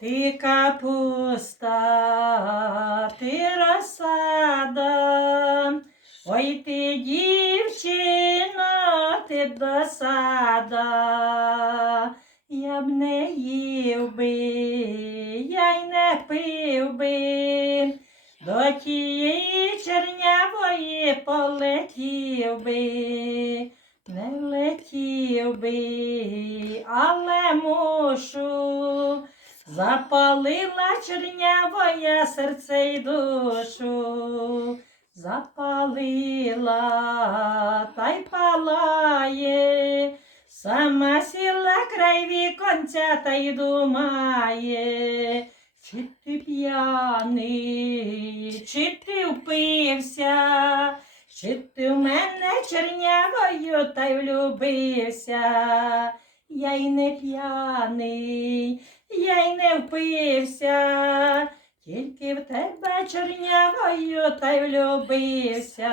Ти капуста, ти розсада, ой ти дівчино, ти досада, я б не їв би, я й не пив би, до тієї чернявої полетів би, не летів би, але мушу. Запалила чернявоя серце й душу, запалила та й палає, сама сіла край віконця та й думає, чи ти п'яний, чи ти впився, чи ти в мене чернявою та й влюбився. Я й не п'яний, я й не впився, тільки в тебе чорнявою та й влюбився.